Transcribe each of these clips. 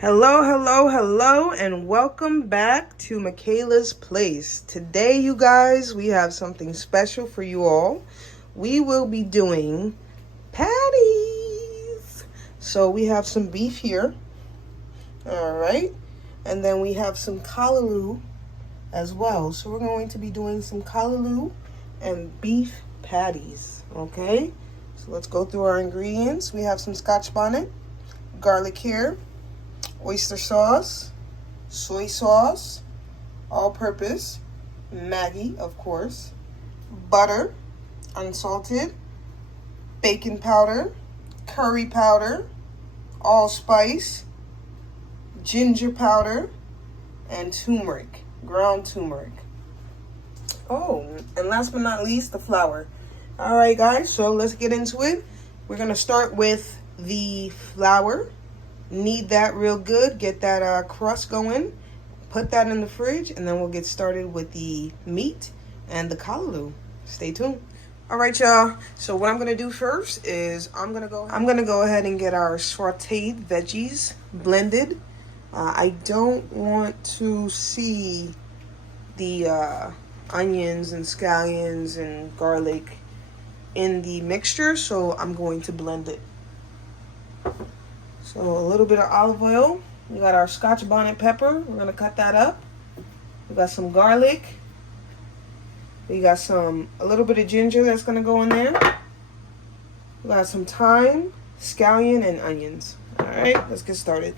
Hello, hello, hello, and welcome back to Michaela's Place. Today, you guys, we have something special for you all. We will be doing patties. So we have some beef here, all right, and then we have some callaloo as well. So we're going to be doing some callaloo and beef patties, okay? So let's go through our ingredients. We have some Scotch bonnet, garlic here, oyster sauce, soy sauce, all-purpose, Maggi, of course, butter, unsalted, bacon powder, curry powder, allspice, ginger powder, and turmeric, ground turmeric. Oh, and last but not least, the flour. All right, guys, so let's get into it. We're going to start with the flour. Knead that real good, get that crust going, put that in the fridge, and then we'll get started with the meat and the callaloo. Stay tuned. All right, y'all. So what I'm gonna do first is I'm gonna go ahead and get our sautéed veggies blended. I don't want to see the onions and scallions and garlic in the mixture, so I'm going to blend it. So a little bit of olive oil. We got our Scotch bonnet pepper. We're going to cut that up. We got some garlic. We got a little bit of ginger that's going to go in there. We got some thyme, scallion, and onions. All right, let's get started.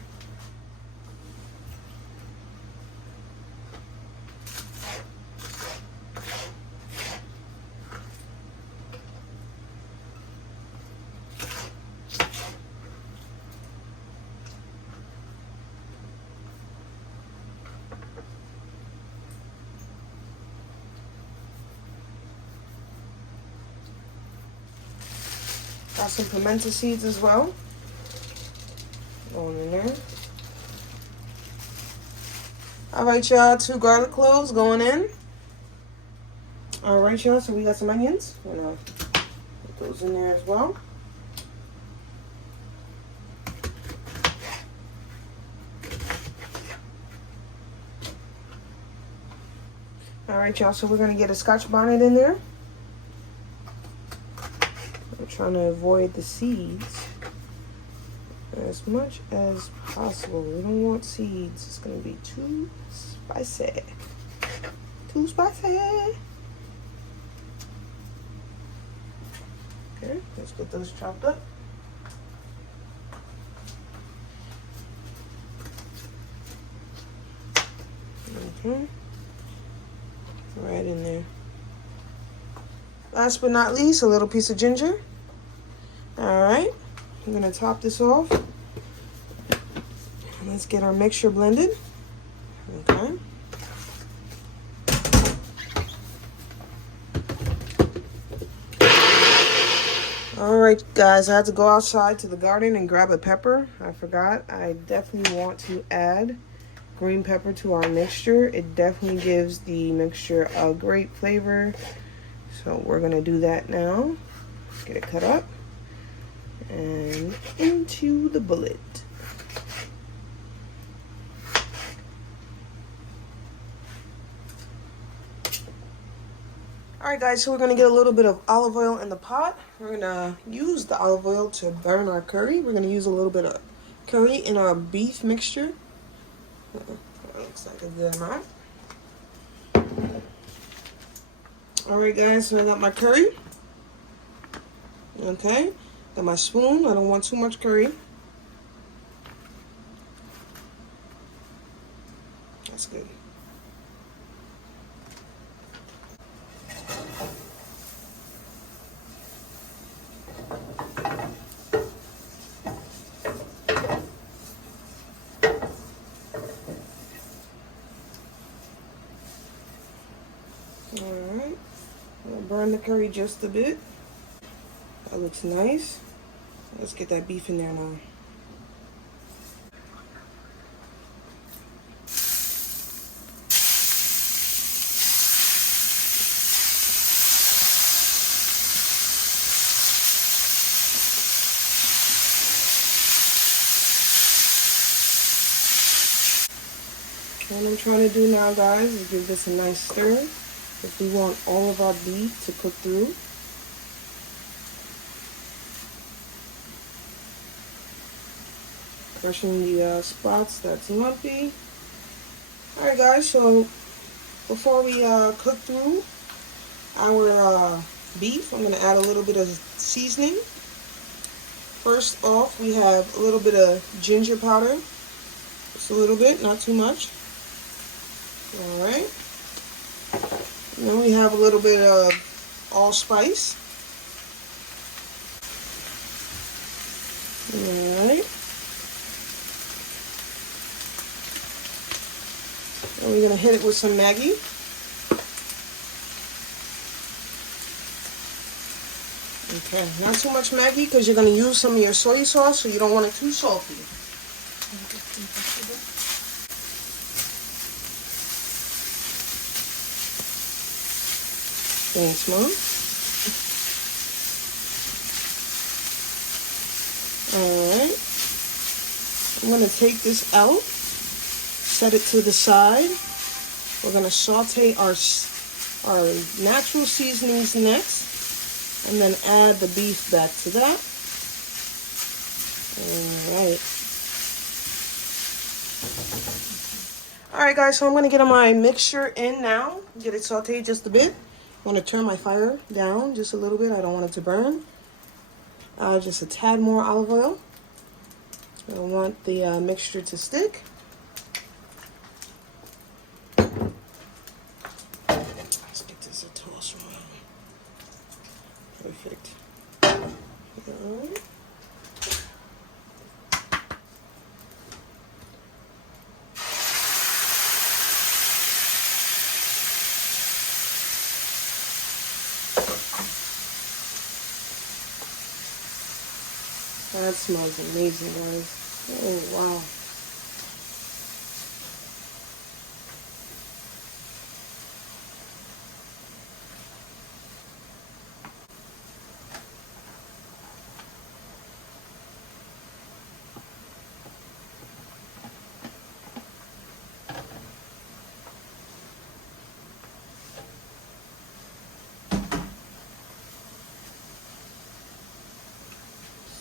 Got some pimento seeds as well. Going in there. All right, y'all. 2 garlic cloves going in. All right, y'all. So we got some onions. I'm gonna put those in there as well. All right, y'all. So we're gonna get a Scotch bonnet in there. I'm trying to avoid the seeds as much as possible. We don't want seeds. It's gonna be too spicy. Too spicy. Okay, let's get those chopped up. Okay. Right in there. Last but not least, a little piece of ginger. All right, I'm gonna top this off. Let's get our mixture blended. Okay. All right, guys, I had to go outside to the garden and grab a pepper. I forgot. I definitely want to add green pepper to our mixture. It definitely gives the mixture a great flavor. So we're gonna do that now. Get it cut up and into the bullet. All right, guys, so we're gonna get a little bit of olive oil in the pot. We're gonna use the olive oil to burn our curry. We're gonna use a little bit of curry in our beef mixture. That looks like a good amount. All right, guys, so I got my curry. Okay, got my spoon. I don't want too much curry. That's good. Alright, I'll burn the curry just a bit. That looks nice. Let's get that beef in there now. What I'm trying to do now, guys, is give this a nice stir if we want all of our beef to cook through. Crushing the spots that's lumpy. Alright guys, so before we cook through our beef, I'm going to add a little bit of seasoning. First off, we have a little bit of ginger powder. Just a little bit, not too much. Alright. And then we have a little bit of allspice. Alright. And we're going to hit it with some Maggi. Okay, not too much Maggi because you're going to use some of your soy sauce, so you don't want it too salty. Thanks, Mom. Alright. I'm going to take this out, set it to the side. We're going to saute our natural seasonings next. And then add the beef back to that. Alright. Alright guys, so I'm going to get my mixture in now. Get it sauteed just a bit. I'm going to turn my fire down just a little bit. I don't want it to burn. Just a tad more olive oil. I don't want the mixture to stick. Let's get this a toss around. Perfect. Alright. That smells amazing, guys. Oh, wow.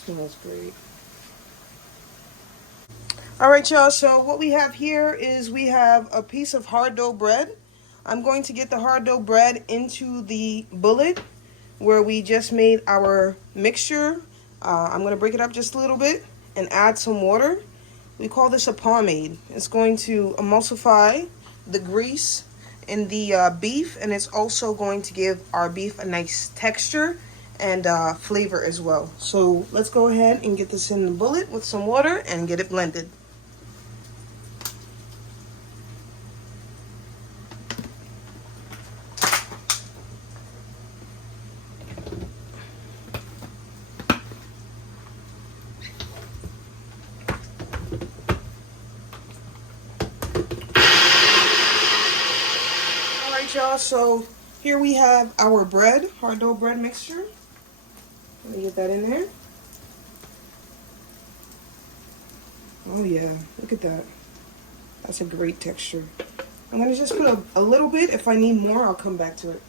Smells great. All right, y'all, so what we have here is we have a piece of hard dough bread. I'm going to get the hard dough bread into the bullet where we just made our mixture. I'm going to break it up just a little bit and add some water. We call this a pomade. It's going to emulsify the grease in the beef, and it's also going to give our beef a nice texture and flavor as well. So let's go ahead and get this in the bullet with some water and get it blended. Y'all, so here we have our bread, hard dough bread mixture. Let me get that in there. Oh yeah, look at that. That's a great texture. I'm gonna just put a little bit. If I need more, I'll come back to it.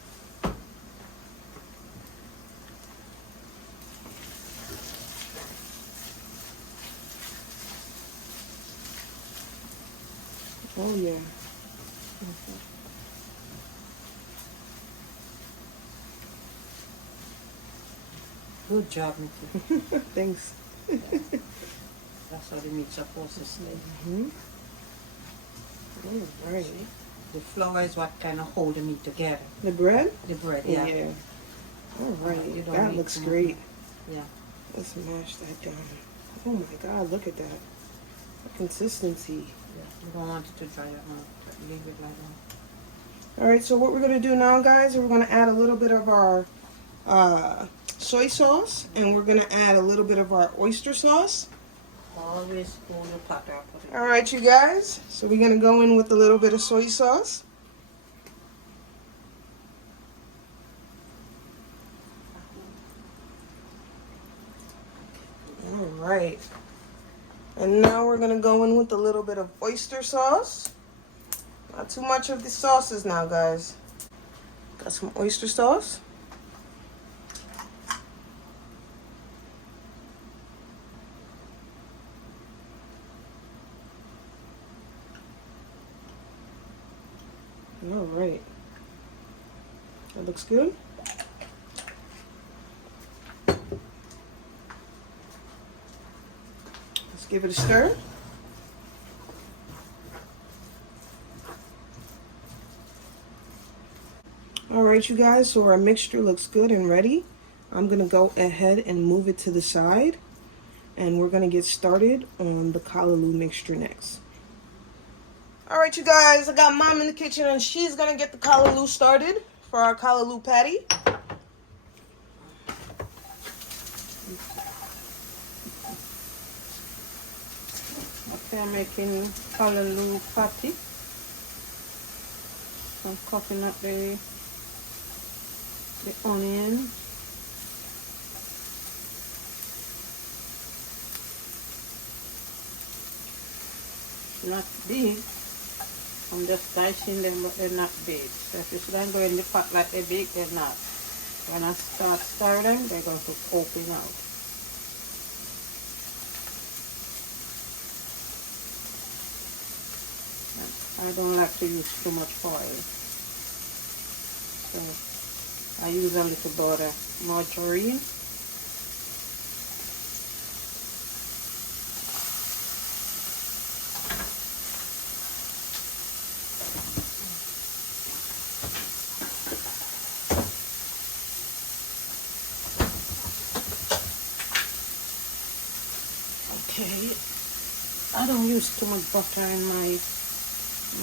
Oh yeah. Good job, Nikki. Thanks. That's how the meat's supposed to stay. All right. The flour is what kind of hold the meat together. The bread? The bread, yeah. Yeah. All right. That looks great. Yeah. Let's mash that down. Oh my God, look at that. The consistency. Yeah. You don't want it to dry up now. Leave it like that. All right, so what we're going to do now, guys, is we're going to add a little bit of our soy sauce, and we're going to add a little bit of our oyster sauce. Always hold your pot up. All right, you guys. So we're going to go in with a little bit of soy sauce. All right. And now we're going to go in with a little bit of oyster sauce. Not too much of the sauces now, guys. Got some oyster sauce. All right. That looks good. Let's give it a stir. All right, you guys, so our mixture looks good and ready. I'm gonna go ahead and move it to the side, and we're gonna get started on the callaloo mixture next. All right, you guys, I got Mom in the kitchen, and she's gonna get the callaloo started for our callaloo patty. Okay, I'm making callaloo patty. So I'm cutting up the onion. Not big. I'm just dicing them, but they're not big. So if it's not going in the pot like they're big, they're not. When I start stirring them, they're going to open out. I don't like to use too much oil. So I use a little bit of margarine. Okay, I don't use too much butter in my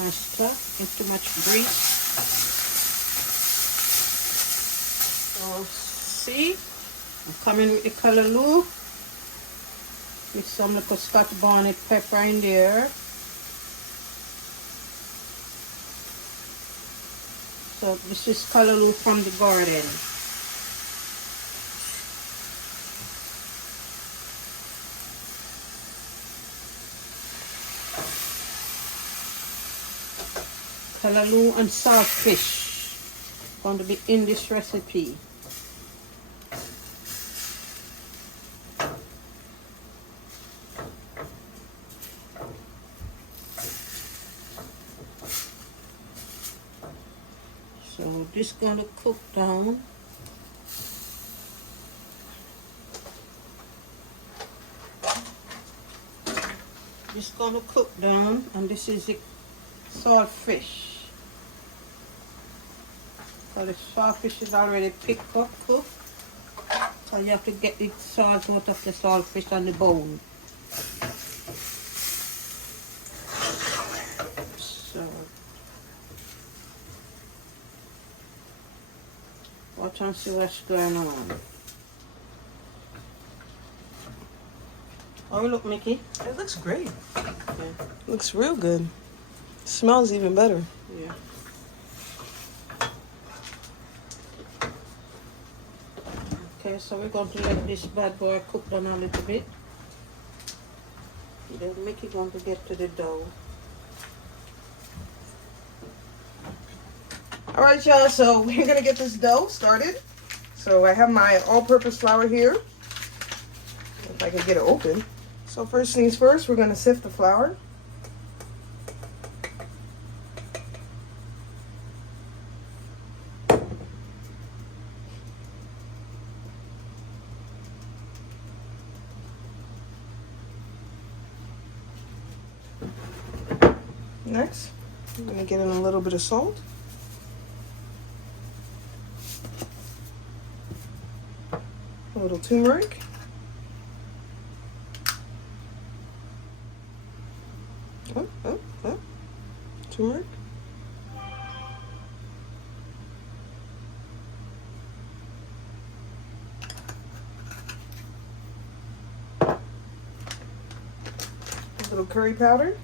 stuff, and too much grease. So see, I'm coming with the callaloo with some little Scotch bonnet pepper in there. So this is callaloo from the garden. Callaloo and saltfish going to be in this recipe. So this going to cook down. This going to cook down, and this is the saltfish. So the saltfish is already picked up, cooked. So you have to get the salt out of the saltfish and the bone. So watch and see what's going on. Oh, look, Mickey. It looks great. Yeah. Looks real good. Smells even better. Yeah. Okay, so we're going to let this bad boy cook down a little bit. Then Mickey going to get to the dough. All right, y'all, so we're gonna get this dough started. So I have my all-purpose flour here. If I can get it open. So first things first, we're gonna sift the flour. Next, I'm gonna get in a little bit of salt. A little turmeric. Turmeric. A little curry powder.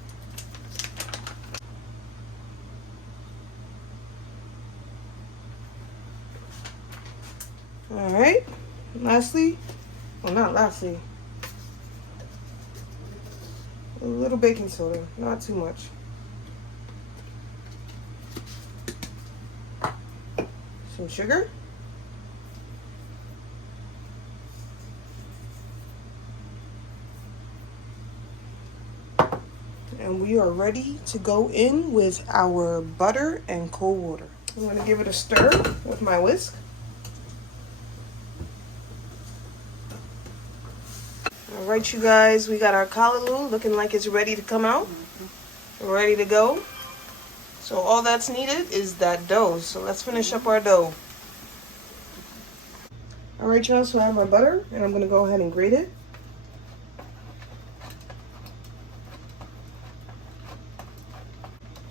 All right. Lastly, well, not lastly, a little baking soda, not too much. some sugar. And we are ready to go in with our butter and cold water. I'm going to give it a stir with my whisk. All right, you guys, we got our callaloo looking like it's ready to come out. We're ready to go. So all that's needed is that dough. So let's finish up our dough. All right, y'all, so I have my butter, and I'm going to go ahead and grate it.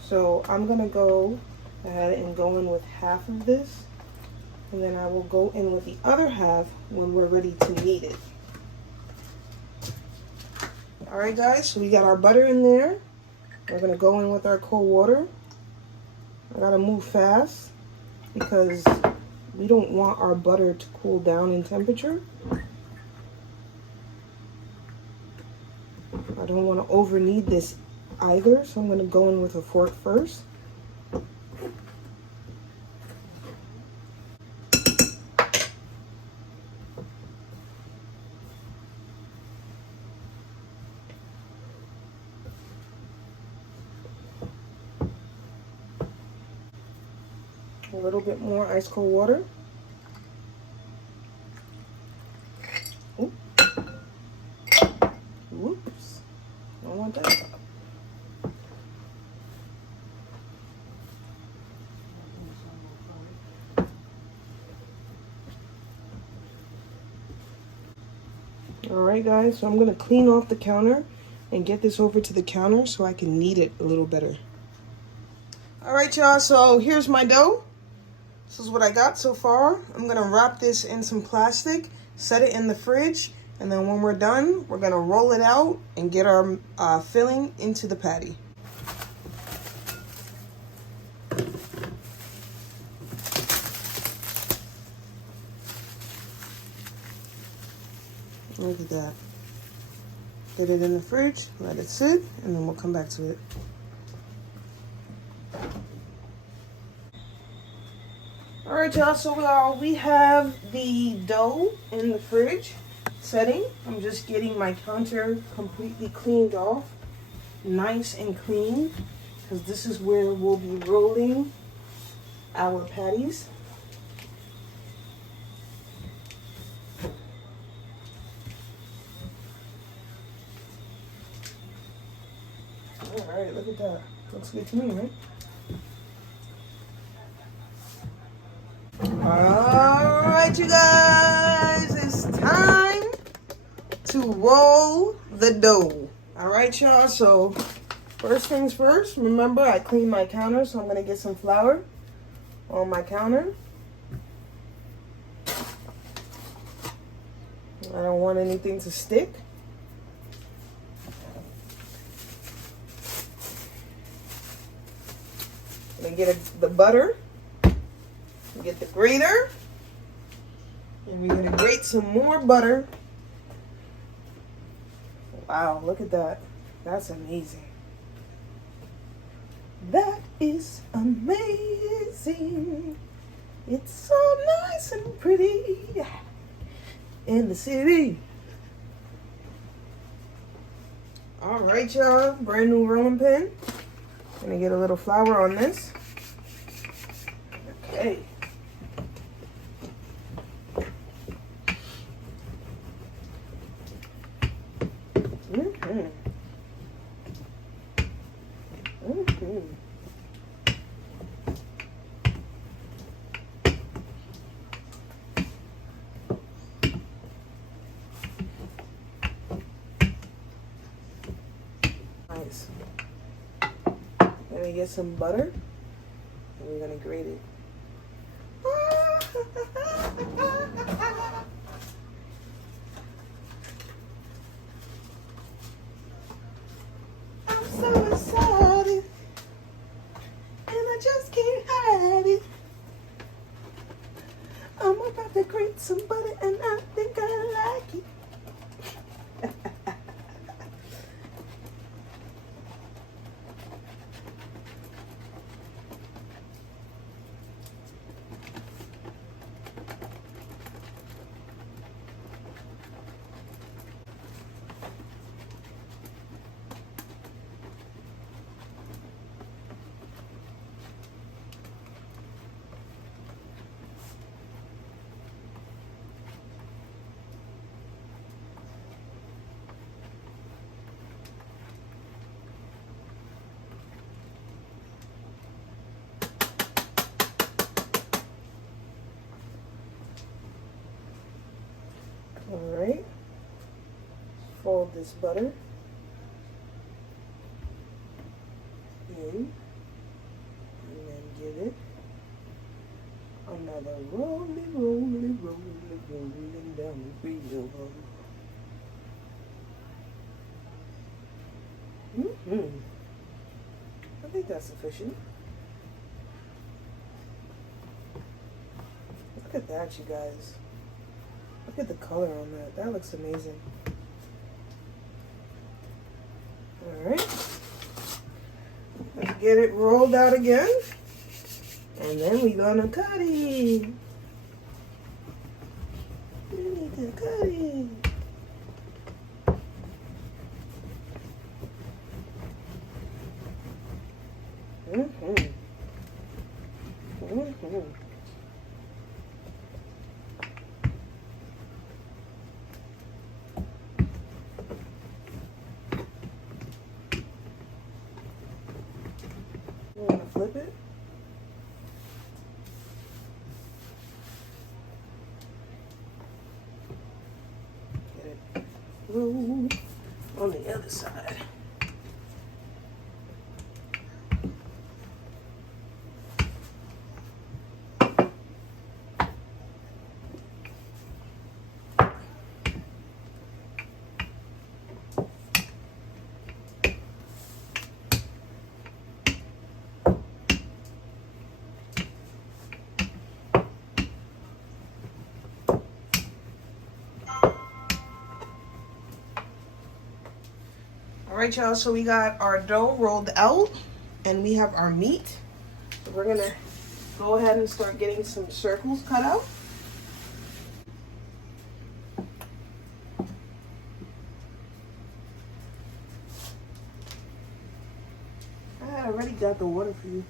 So I'm going to go ahead and go in with half of this, and then I will go in with the other half when we're ready to knead it. All right, guys, so we got our butter in there. We're going to go in with our cold water. I got to move fast because we don't want our butter to cool down in temperature. I don't want to over knead this either, so I'm going to go in with a fork first. A little bit more ice cold water. Ooh. Whoops. Don't want that. Alright guys, so I'm going to clean off the counter and get this over to the counter so I can knead it a little better. Alright y'all, so here's my dough. This is what I got so far. I'm going to wrap this in some plastic, set it in the fridge, and then when we're done, we're going to roll it out and get our filling into the patty. Look at that. Get it in the fridge, let it sit, and then we'll come back to it. Alright y'all, so we have the dough in the fridge setting. I'm just getting my counter completely cleaned off, nice and clean, because this is where we'll be rolling our patties. Alright, look at that. Looks good to me, right? Alright, you guys, it's time to roll the dough. Alright, y'all, so first things first, remember I cleaned my counter, so I'm going to get some flour on my counter. I don't want anything to stick. I'm going to get the butter. Get the grater, and we're gonna grate some more butter. Wow, look at that. That's amazing. That is amazing. It's so nice and pretty in the city. All right, y'all, brand new rolling pin. Gonna get a little flour on this. Okay. Nice. Gonna get some butter and we're gonna grate it. I'm so excited and I just can't hide it. I'm about to grate some butter and I think I like it. fold this butter in and then give it another rolling down the wheel. I think that's sufficient. Look at that, you guys. Look at the color on that. That looks amazing. Alright. Let's get it rolled out again. And then we're gonna cut it. We need to cut it. You want to flip it? Get it rolled on the other side. All right, y'all, so we got our dough rolled out and we have our meat. So we're gonna go ahead and start getting some circles cut out. I already got the water for you.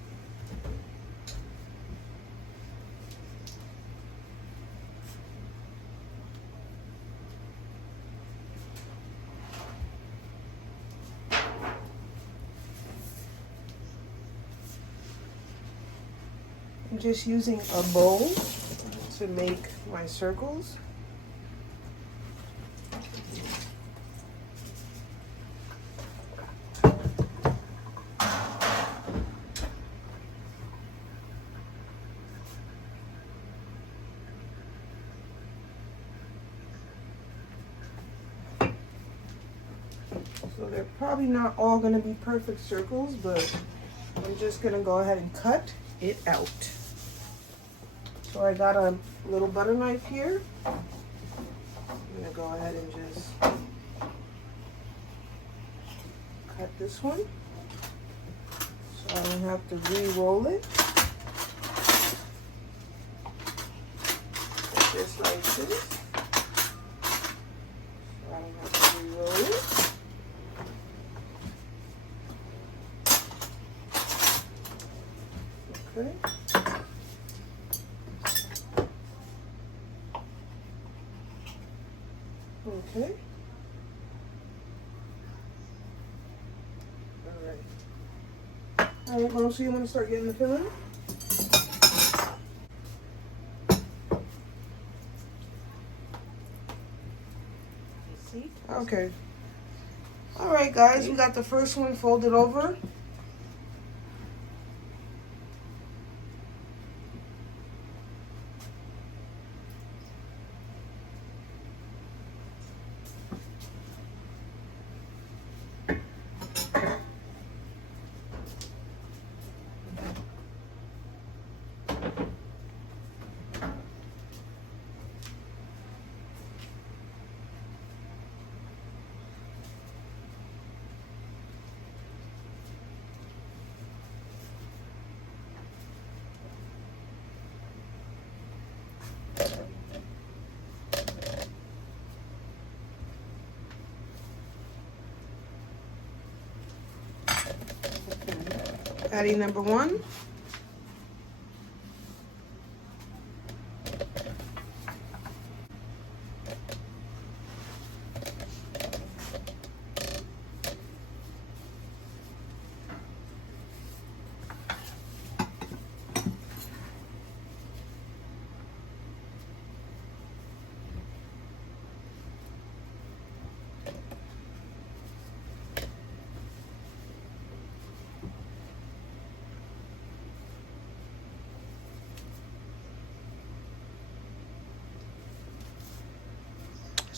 I'm just using a bowl to make my circles. So they're probably not all going to be perfect circles, but I'm just going to go ahead and cut it out. So I got a little butter knife here. I'm going to go ahead and just cut this one so I don't have to re-roll it. Just like this. So I don't have to re-roll it. Okay. Okay. All right. All right, well, so you want to start getting the filling? See? Okay. All right, guys, we got the first one folded over. Patty number one.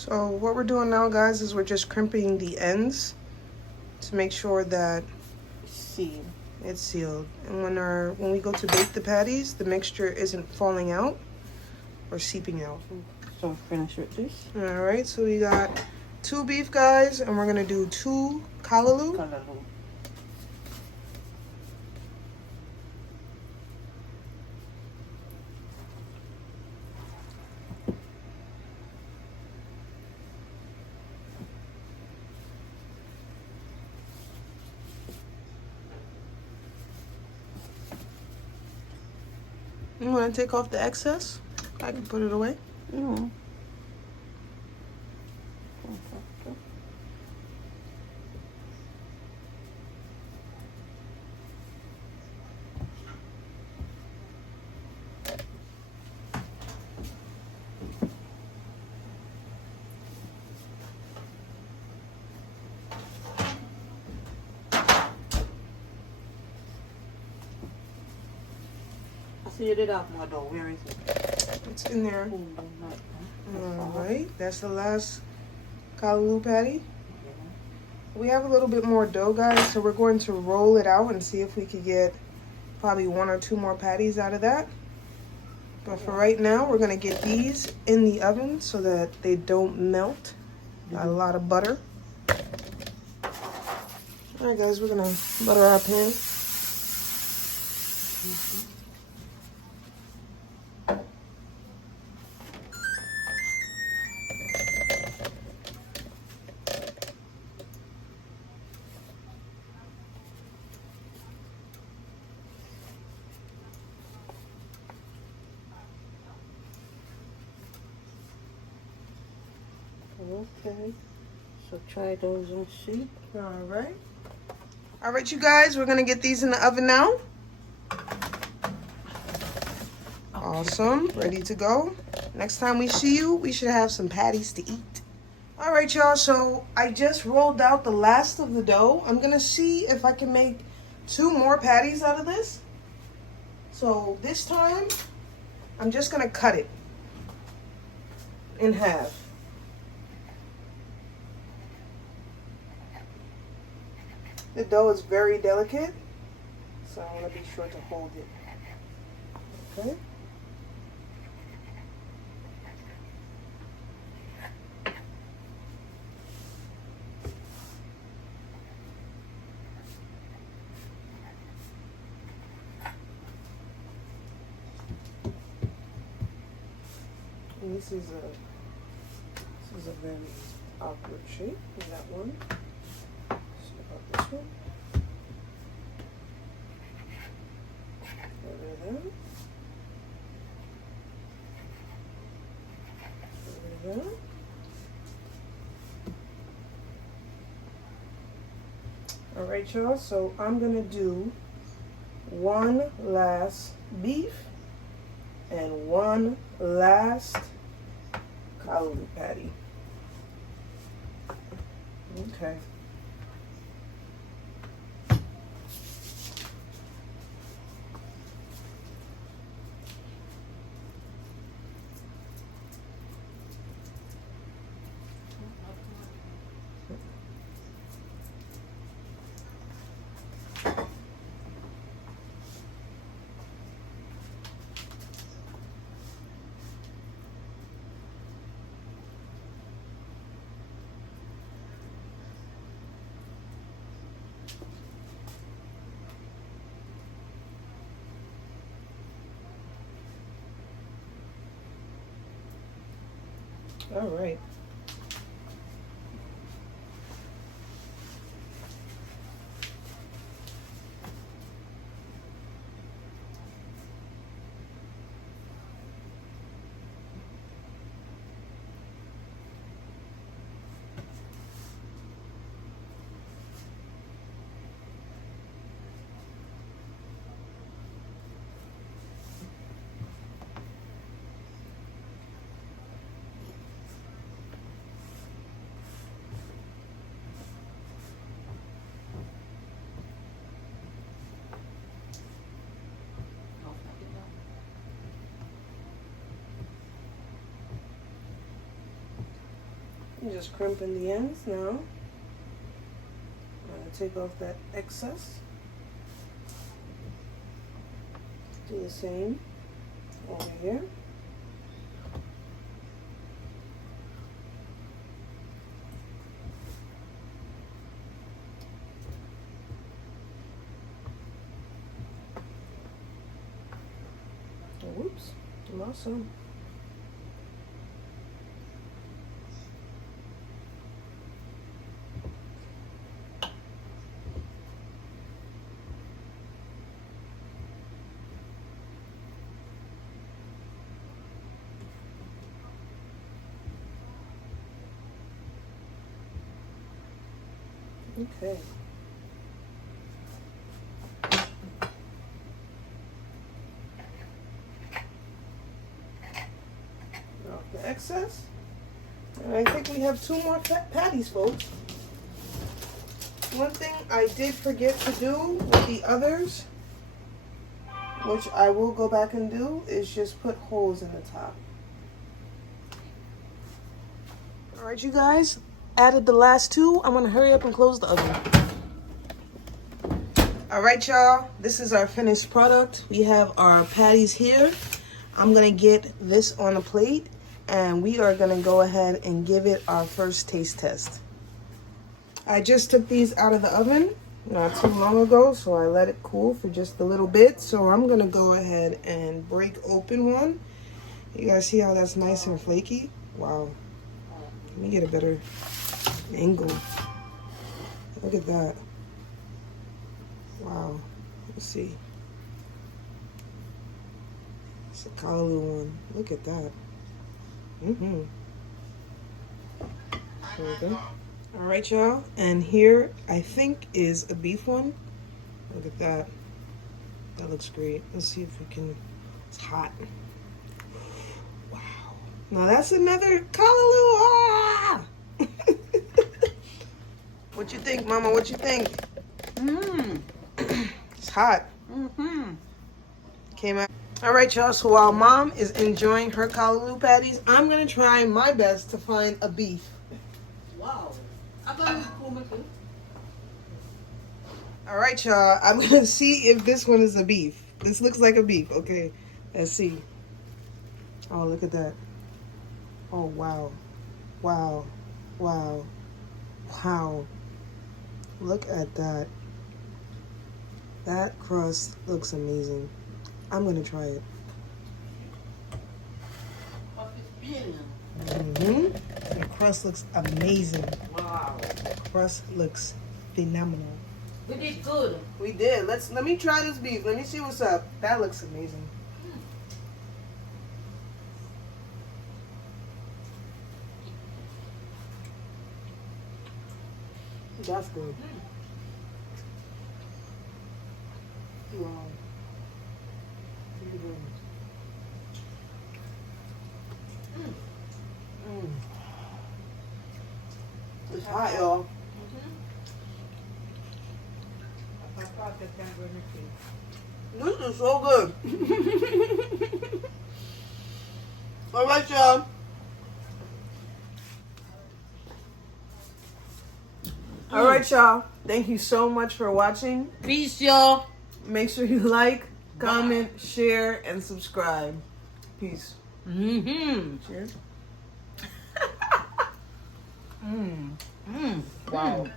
So what we're doing now, guys, is we're just crimping the ends to make sure that Seal. it's sealed. And when we go to bake the patties, the mixture isn't falling out or seeping out. So finish with this. All right, so we got 2 beef, guys, and we're gonna do 2 callaloo. Callaloo. You wanna take off the excess? I can put it away. No. So you did have more dough. Where is it? It's in there. Boom, boom, like that. All right, that's the last callaloo patty. Yeah. We have a little bit more dough, guys, so we're going to roll it out and see if we could get probably 1 or 2 more patties out of that. But for right now, we're gonna get these in the oven so that they don't melt. Got a lot of butter. All right, guys, we're gonna butter our pan. Okay. So try those and see. All right. All right, you guys, we're gonna get these in the oven now. Awesome, ready to go. Next time we see you, we should have some patties to eat. All right, y'all, so I just rolled out the last of the dough. I'm gonna see if I can make 2 more patties out of this. So this time, I'm just gonna cut it in half. The dough is very delicate, so I want to be sure to hold it. Okay. And this is a very awkward shape. We got one. So about this one. Over there. Over there. All right, y'all. So I'm gonna do 1 last beef and 1 last callaloo patty. Okay. All right. I'm just crimping the ends now. I'm gonna take off that excess. Do the same over here. Oh, whoops, lost some. Okay. Off the excess. And I think we have 2 more patties, folks. One thing I did forget to do with the others, which I will go back and do, is just put holes in the top. All right, you guys, added the last 2. I'm gonna hurry up and close the oven. All right, y'all, this is our finished product. We have our patties here. I'm gonna get this on a plate and we are gonna go ahead and give it our first taste test. I just took these out of the oven not too long ago, so I let it cool for just a little bit. So I'm gonna go ahead and break open one. You guys see how that's nice and flaky? Wow. Let me get a better angle. Look at that. Wow. Let's see. It's a callaloo one. Look at that. There we go. All right, y'all. And here, I think, is a beef one. Look at that. That looks great. Let's see if we can... It's hot. Wow. Now that's another callaloo. Ah! What you think, Mama? What you think? It's hot. Came out. All right, y'all. So while Mom is enjoying her callaloo patties, I'm gonna try my best to find a beef. Wow. All right, y'all. I'm gonna see if this one is a beef. This looks like a beef. Okay, let's see. Oh, look at that. Oh, wow. Wow. Wow. Wow. Look at that. That crust looks amazing. I'm gonna try it. The crust looks amazing. Wow. The crust looks phenomenal. We did good. We did. Let me try this beef. Let me see what's up. That looks amazing. That's good. Wow. Really good. It's hot, y'all. This is so good. All right, y'all. All right, y'all. Thank you so much for watching. Peace, y'all. Make sure you like, comment, share, and subscribe. Peace. Cheers. Wow.